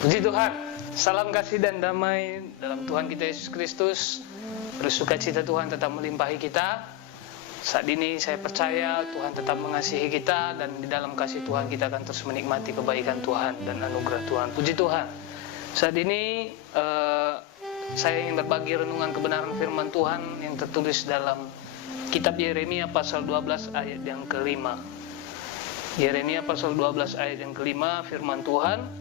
Puji Tuhan, salam kasih dan damai dalam Tuhan kita Yesus Kristus. Bersukacita Tuhan tetap melimpahi kita. Saat ini saya percaya Tuhan tetap mengasihi kita, dan di dalam kasih Tuhan kita akan terus menikmati kebaikan Tuhan dan anugerah Tuhan. Puji Tuhan. Saat ini saya ingin berbagi renungan kebenaran firman Tuhan yang tertulis dalam kitab Yeremia pasal 12 ayat yang kelima. Yeremia pasal 12 ayat yang kelima, firman Tuhan: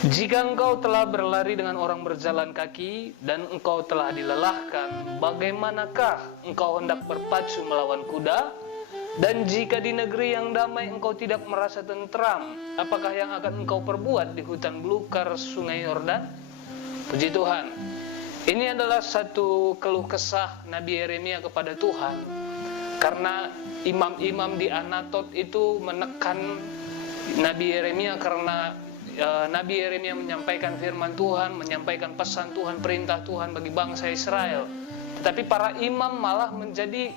jika engkau telah berlari dengan orang berjalan kaki dan engkau telah dilelahkan, bagaimanakah engkau hendak berpacu melawan kuda? Dan jika di negeri yang damai engkau tidak merasa tentram, apakah yang akan engkau perbuat di hutan belukar sungai Yordan? Puji Tuhan. Ini adalah satu keluh kesah Nabi Yeremia kepada Tuhan, karena imam-imam di Anatot itu menekan Nabi Yeremia, karena Nabi Yeremia menyampaikan firman Tuhan, menyampaikan pesan Tuhan, perintah Tuhan bagi bangsa Israel. Tetapi para imam malah menjadi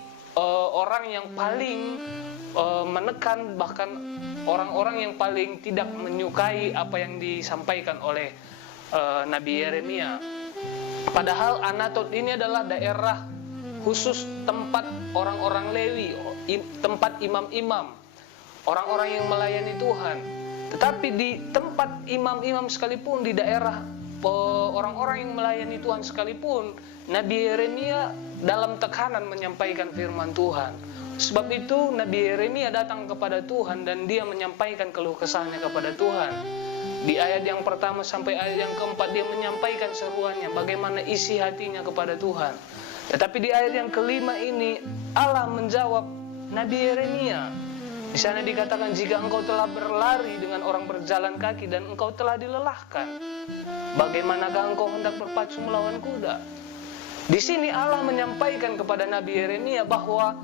orang yang paling menekan, bahkan orang-orang yang paling tidak menyukai apa yang disampaikan oleh Nabi Yeremia. Padahal Anatot ini adalah daerah khusus tempat orang-orang Lewi, tempat imam-imam, orang-orang yang melayani Tuhan. Tetapi di tempat imam-imam sekalipun, di daerah orang-orang yang melayani Tuhan sekalipun, Nabi Yeremia dalam tekanan menyampaikan firman Tuhan. Sebab itu Nabi Yeremia datang kepada Tuhan dan dia menyampaikan keluh kesahnya kepada Tuhan. Di ayat yang pertama sampai ayat yang keempat dia menyampaikan seruannya, bagaimana isi hatinya kepada Tuhan. Tetapi di ayat yang kelima ini Allah menjawab Nabi Yeremia. Di sana dikatakan, jika engkau telah berlari dengan orang berjalan kaki dan engkau telah dilelahkan, bagaimanakah engkau hendak berpacu melawan kuda? Di sini Allah menyampaikan kepada Nabi Yeremia bahwa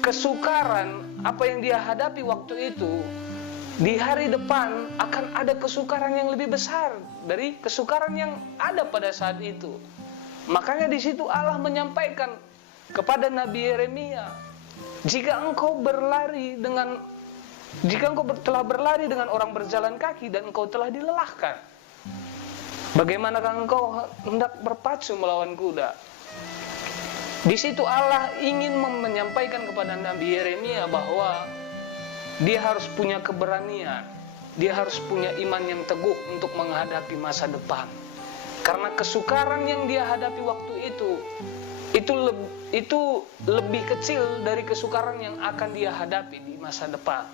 kesukaran apa yang dia hadapi waktu itu, di hari depan akan ada kesukaran yang lebih besar dari kesukaran yang ada pada saat itu. Makanya di situ Allah menyampaikan kepada Nabi Yeremia, jika engkau telah berlari dengan orang berjalan kaki dan engkau telah dilelahkan, bagaimanakah engkau hendak berpacu melawan kuda? Di situ Allah ingin menyampaikan kepada Nabi Yeremia bahwa dia harus punya keberanian, dia harus punya iman yang teguh untuk menghadapi masa depan. Karena kesukaran yang dia hadapi waktu itu lebih kecil dari kesukaran yang akan dia hadapi di masa depan.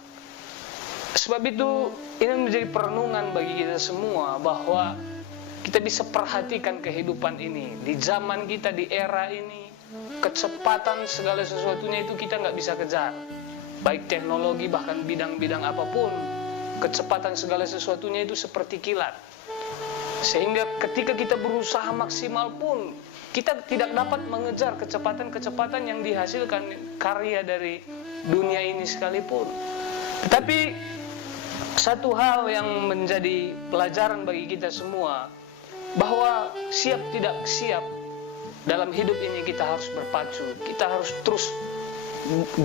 Sebab itu ini menjadi perenungan bagi kita semua, bahwa kita bisa perhatikan kehidupan ini. Di zaman kita, di era ini, kecepatan segala sesuatunya itu kita nggak bisa kejar. Baik teknologi, bahkan bidang-bidang apapun, kecepatan segala sesuatunya itu seperti kilat. Sehingga ketika kita berusaha maksimal pun, kita tidak dapat mengejar kecepatan-kecepatan yang dihasilkan karya dari dunia ini sekalipun. Tetapi satu hal yang menjadi pelajaran bagi kita semua, bahwa siap tidak siap dalam hidup ini kita harus berpacu, kita harus terus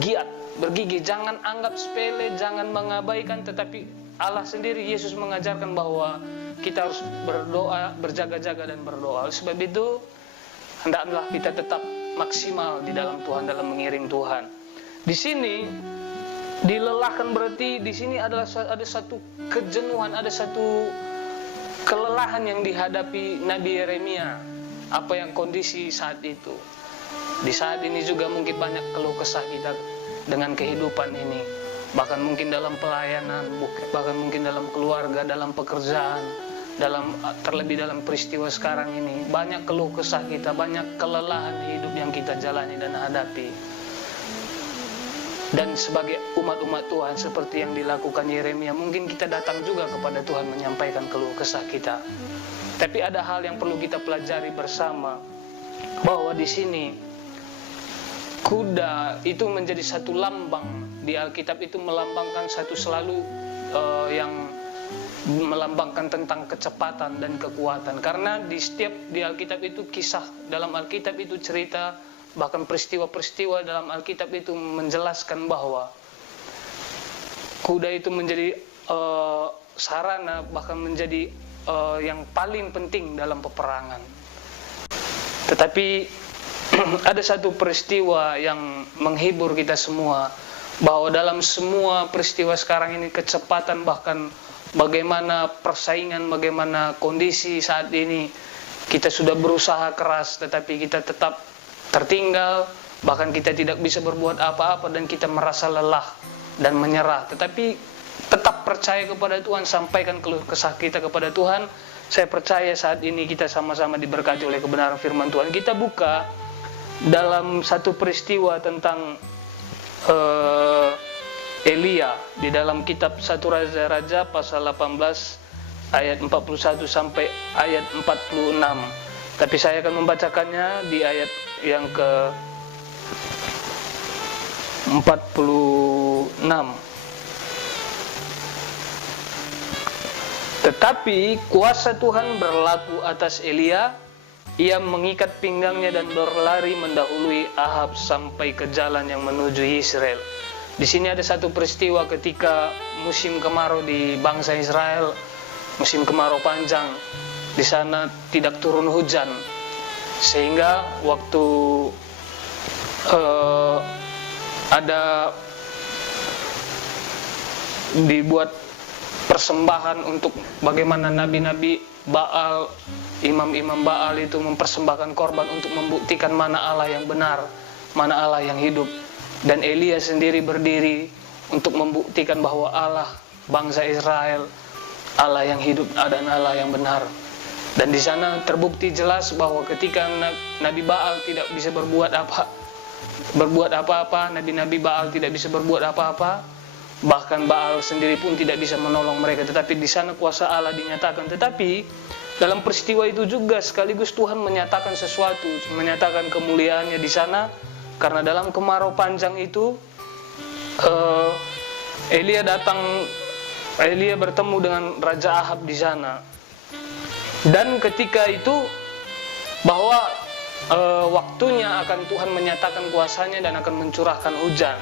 giat, bergigih, jangan anggap sepele, jangan mengabaikan. Tetapi Allah sendiri, Yesus mengajarkan bahwa kita harus berdoa, berjaga-jaga dan berdoa. Sebab itu hendaklah kita tetap maksimal di dalam Tuhan, dalam mengiring Tuhan. Di sini dilelahkan berarti di sini adalah ada satu kejenuhan, ada satu kelelahan yang dihadapi Nabi Yeremia. Apa yang kondisi saat itu? Di saat ini juga mungkin banyak keluh kesah kita dengan kehidupan ini. Bahkan mungkin dalam pelayanan, bahkan mungkin dalam keluarga, dalam pekerjaan, terlebih dalam peristiwa sekarang ini, banyak keluh kesah kita, banyak kelelahan hidup yang kita jalani dan hadapi. Dan sebagai umat-umat Tuhan, seperti yang dilakukan Yeremia, mungkin kita datang juga kepada Tuhan menyampaikan keluh kesah kita. Tapi ada hal yang perlu kita pelajari bersama, bahwa di sini kuda itu menjadi satu lambang. Di Alkitab itu melambangkan satu selalu yang melambangkan tentang kecepatan dan kekuatan. Karena di Alkitab itu kisah dalam Alkitab itu cerita, bahkan peristiwa-peristiwa dalam Alkitab itu menjelaskan bahwa kuda itu menjadi sarana, bahkan menjadi yang paling penting dalam peperangan. Tetapi ada satu peristiwa yang menghibur kita semua, bahwa dalam semua peristiwa sekarang ini, kecepatan, bahkan bagaimana persaingan, bagaimana kondisi saat ini, kita sudah berusaha keras tetapi kita tetap tertinggal, bahkan kita tidak bisa berbuat apa-apa dan kita merasa lelah dan menyerah. Tetapi tetap percaya kepada Tuhan, sampaikan keluh kesah kita kepada Tuhan. Saya percaya saat ini kita sama-sama diberkati oleh kebenaran firman Tuhan. Kita buka dalam satu peristiwa tentang Elia di dalam kitab 1 Raja-Raja pasal 18 ayat 41 sampai ayat 46. Tapi saya akan membacakannya di ayat yang ke 46. Tetapi kuasa Tuhan berlaku atas Elia. Ia mengikat pinggangnya dan berlari mendahului Ahab sampai ke jalan yang menuju Israel. Di sini ada satu peristiwa ketika musim kemarau di bangsa Israel, musim kemarau panjang. Di sana tidak turun hujan, sehingga waktu ada dibuat persembahan untuk bagaimana nabi-nabi Baal, imam-imam Baal itu mempersembahkan korban untuk membuktikan mana Allah yang benar, mana Allah yang hidup. Dan Elia sendiri berdiri untuk membuktikan bahwa Allah bangsa Israel, Allah yang hidup dan Allah yang benar. Dan di sana terbukti jelas bahwa ketika Nabi Baal tidak bisa berbuat apa-apa, nabi-nabi Baal tidak bisa berbuat apa-apa, bahkan Baal sendiri pun tidak bisa menolong mereka. Tetapi di sana kuasa Allah dinyatakan. Tetapi dalam peristiwa itu juga sekaligus Tuhan menyatakan sesuatu, menyatakan kemuliaannya di sana. Karena dalam kemarau panjang itu Elia bertemu dengan Raja Ahab di sana. Dan ketika itu bahwa waktunya akan Tuhan menyatakan kuasanya dan akan mencurahkan hujan.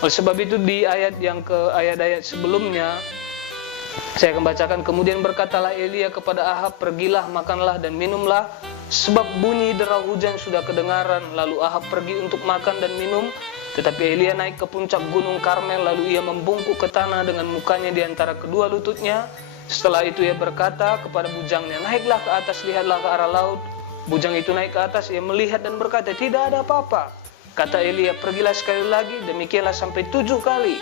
Oleh sebab itu di ayat-ayat sebelumnya saya akan bacakan. Kemudian berkatalah Elia kepada Ahab, pergilah, makanlah dan minumlah, sebab bunyi derau hujan sudah kedengaran. Lalu Ahab pergi untuk makan dan minum. Tetapi Elia naik ke puncak gunung Karmel, lalu ia membungkuk ke tanah dengan mukanya di antara kedua lututnya. Setelah itu ia berkata kepada bujangnya, naiklah ke atas, lihatlah ke arah laut. Bujang itu naik ke atas, ia melihat dan berkata, tidak ada apa-apa. Kata Elia, pergilah sekali lagi, demikianlah sampai 7 kali.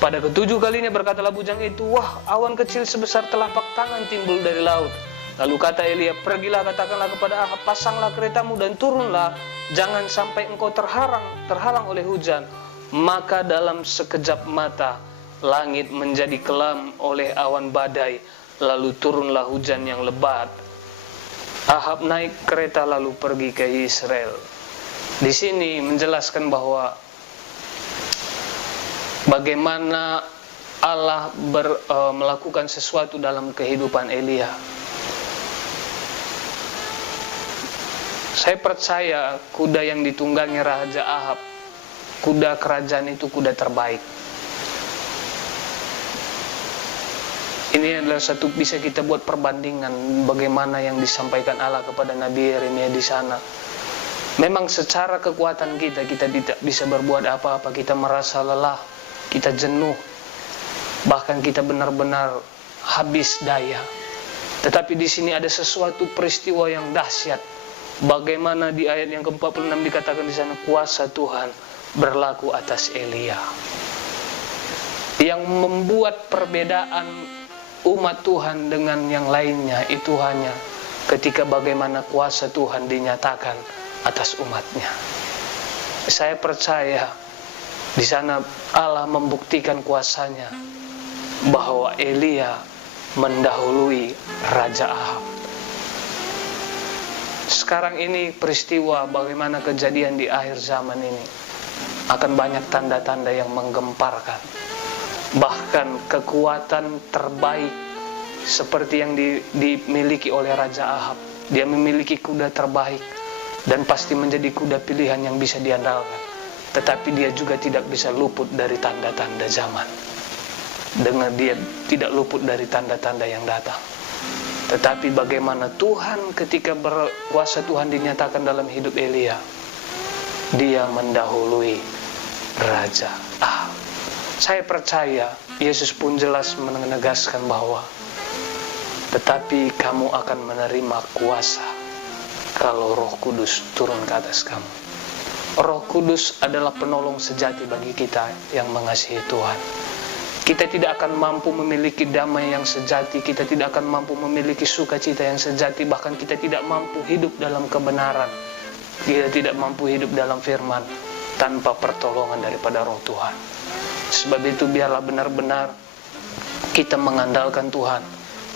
Pada ke-7 kalinya berkatalah bujang itu, wah, awan kecil sebesar telapak tangan timbul dari laut. Lalu kata Elia, pergilah, katakanlah kepada Ahab, pasanglah keretamu dan turunlah, jangan sampai engkau terhalang oleh hujan. Maka dalam sekejap mata, langit menjadi kelam oleh awan badai, lalu turunlah hujan yang lebat. Ahab naik kereta lalu pergi ke Israel. Di sini menjelaskan bahwa bagaimana Allah melakukan sesuatu dalam kehidupan Elia. Saya percaya kuda yang ditunggangi Raja Ahab, kuda kerajaan itu kuda terbaik. Ini adalah satu bisa kita buat perbandingan bagaimana yang disampaikan Allah kepada Nabi Yeremia di sana. Memang secara kekuatan kita tidak bisa berbuat apa-apa, kita merasa lelah, kita jenuh, bahkan kita benar-benar habis daya. Tetapi di sini ada sesuatu peristiwa yang dahsyat. Bagaimana di ayat yang ke-46 dikatakan di sana, kuasa Tuhan berlaku atas Elia. Yang membuat perbedaan umat Tuhan dengan yang lainnya itu hanya ketika bagaimana kuasa Tuhan dinyatakan atas umatnya. Saya percaya di sana Allah membuktikan kuasanya bahwa Elia mendahului Raja Ahab. Sekarang ini peristiwa bagaimana kejadian di akhir zaman ini akan banyak tanda-tanda yang menggemparkan. Bahkan kekuatan terbaik seperti yang dimiliki oleh Raja Ahab. Dia memiliki kuda terbaik dan pasti menjadi kuda pilihan yang bisa diandalkan. Tetapi dia juga tidak bisa luput dari tanda-tanda zaman. dengan dia tidak luput dari tanda-tanda yang datang. Tetapi bagaimana Tuhan ketika berkuasa Tuhan dinyatakan dalam hidup Elia, dia mendahului Raja Ahab. Saya percaya Yesus pun jelas menegaskan bahwa tetapi kamu akan menerima kuasa kalau Roh Kudus turun ke atas kamu. Roh Kudus adalah penolong sejati bagi kita yang mengasihi Tuhan. Kita tidak akan mampu memiliki damai yang sejati, kita tidak akan mampu memiliki sukacita yang sejati, bahkan kita tidak mampu hidup dalam kebenaran, kita tidak mampu hidup dalam firman tanpa pertolongan daripada Roh Tuhan. Sebab itu biarlah benar-benar kita mengandalkan Tuhan.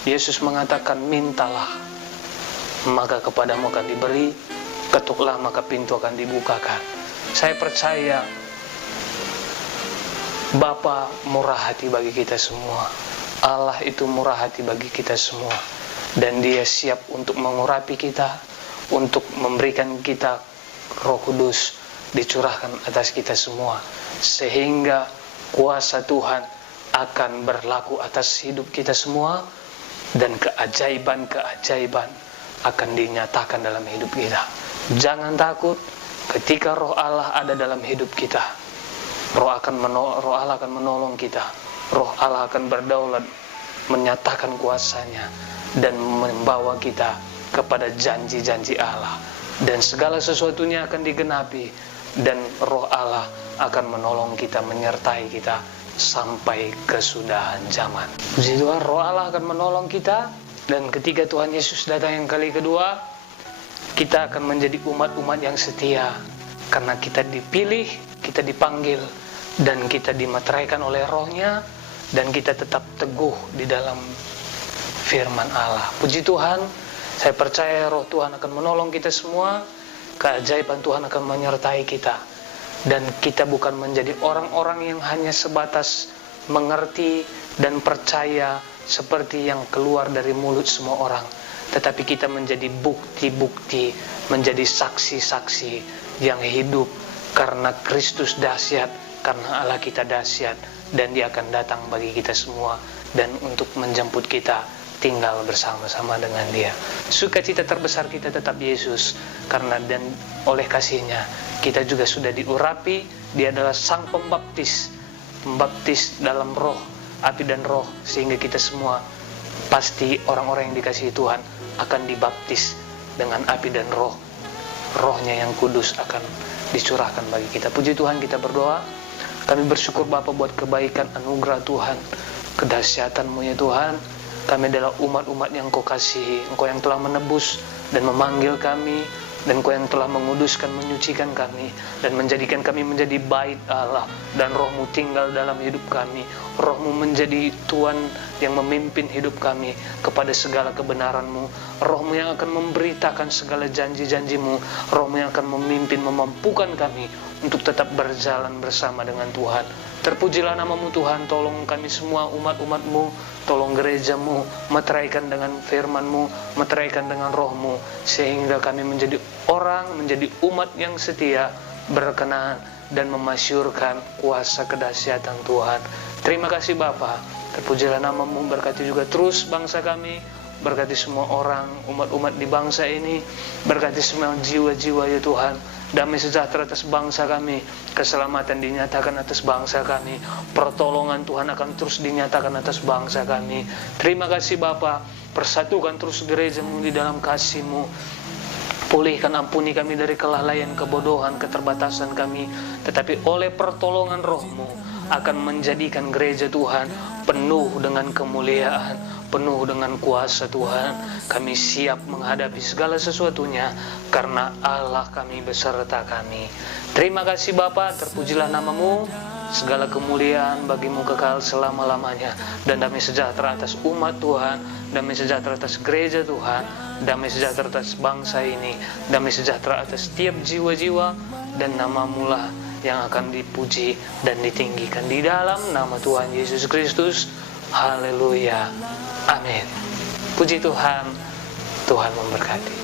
Yesus mengatakan, mintalah maka kepadamu akan diberi, ketuklah maka pintu akan dibukakan. Saya percaya Bapa murah hati bagi kita semua. Allah itu murah hati bagi kita semua. Dan Dia siap untuk mengurapi kita, untuk memberikan kita Roh Kudus dicurahkan atas kita semua, sehingga kuasa Tuhan akan berlaku atas hidup kita semua, dan keajaiban-keajaiban akan dinyatakan dalam hidup kita. Jangan takut ketika Roh Allah ada dalam hidup kita. Roh Allah akan menolong kita. Roh Allah akan berdaulat, menyatakan kuasanya, dan membawa kita kepada janji-janji Allah. Dan segala sesuatunya akan digenapi, dan Roh Allah akan menolong kita, menyertai kita sampai kesudahan zaman. Puji Tuhan, Roh Allah akan menolong kita. Dan ketika Tuhan Yesus datang yang kali kedua, kita akan menjadi umat-umat yang setia, karena kita dipilih, kita dipanggil, dan kita dimeteraikan oleh Roh-Nya, dan kita tetap teguh di dalam firman Allah. Puji Tuhan, saya percaya Roh Tuhan akan menolong kita semua, keajaiban Tuhan akan menyertai kita, dan kita bukan menjadi orang-orang yang hanya sebatas mengerti dan percaya seperti yang keluar dari mulut semua orang, tetapi kita menjadi bukti-bukti, menjadi saksi-saksi yang hidup, karena Kristus dahsyat, karena Allah kita dahsyat, dan Dia akan datang bagi kita semua, dan untuk menjemput kita tinggal bersama-sama dengan Dia. Sukacita terbesar kita tetap Yesus, karena dan oleh kasih-Nya kita juga sudah diurapi. Dia adalah Sang Pembaptis, pembaptis dalam Roh, api dan Roh, sehingga kita semua pasti orang-orang yang dikasihi Tuhan akan dibaptis dengan api dan Roh. Roh-Nya yang kudus akan dicurahkan bagi kita. Puji Tuhan, kita berdoa. Kami bersyukur Bapa buat kebaikan anugerah Tuhan, kedahsyatan-Mu ya Tuhan. Kami adalah umat-umat yang Kau kasihi, Engkau yang telah menebus dan memanggil kami, dan Engkau yang telah menguduskan, menyucikan kami, dan menjadikan kami menjadi bait Allah, dan Roh-Mu tinggal dalam hidup kami. Roh-Mu menjadi Tuhan yang memimpin hidup kami kepada segala kebenaran-Mu. Roh-Mu yang akan memberitakan segala janji-janji-Mu. Roh-Mu yang akan memimpin, memampukan kami untuk tetap berjalan bersama dengan Tuhan. Terpujilah nama-Mu Tuhan. Tolong kami semua umat-umat-Mu, tolong gereja-Mu, meteraikan dengan firman-Mu, meteraikan dengan Roh-Mu, sehingga kami menjadi orang, menjadi umat yang setia, berkenan, dan memasyurkan kuasa kedahsyatan Tuhan. Terima kasih Bapa. Terpujilah nama-Mu. Berkati juga terus bangsa kami, berkati semua orang, umat-umat di bangsa ini, berkati semua jiwa-jiwa ya Tuhan. Damai sejahtera atas bangsa kami, keselamatan dinyatakan atas bangsa kami, pertolongan Tuhan akan terus dinyatakan atas bangsa kami. Terima kasih Bapa. Persatukan terus gereja-Mu di dalam kasih-Mu. Pulihkan, ampuni kami dari kelalaian, kebodohan, keterbatasan kami, tetapi oleh pertolongan Roh-Mu akan menjadikan gereja Tuhan penuh dengan kemuliaan, penuh dengan kuasa Tuhan. Kami siap menghadapi segala sesuatunya, karena Allah kami beserta kami. Terima kasih Bapa, terpujilah nama-Mu. Segala kemuliaan bagi-Mu kekal selama-lamanya, dan damai sejahtera atas umat Tuhan, damai sejahtera atas gereja Tuhan, damai sejahtera atas bangsa ini, damai sejahtera atas setiap jiwa-jiwa, dan nama-Mu lah yang akan dipuji dan ditinggikan di dalam nama Tuhan Yesus Kristus. Haleluya. Amin. Puji Tuhan. Tuhan memberkati.